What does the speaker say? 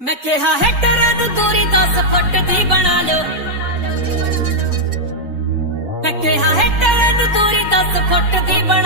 ਮੈਂ ਕਿਹਾ, ਹੈ ਟਰਾਂ ਨੂੰ ਦੂਰੀ 10 ਫੁੱਟ ਦੀ ਬਣਾ ਲਿਓ। ਮੈਂ ਕਿਹਾ, ਹੈ ਟਰਾਂ ਨੂੰ ਦੂਰੀ 10 ਫੁੱਟ ਦੀ ਬਣਾ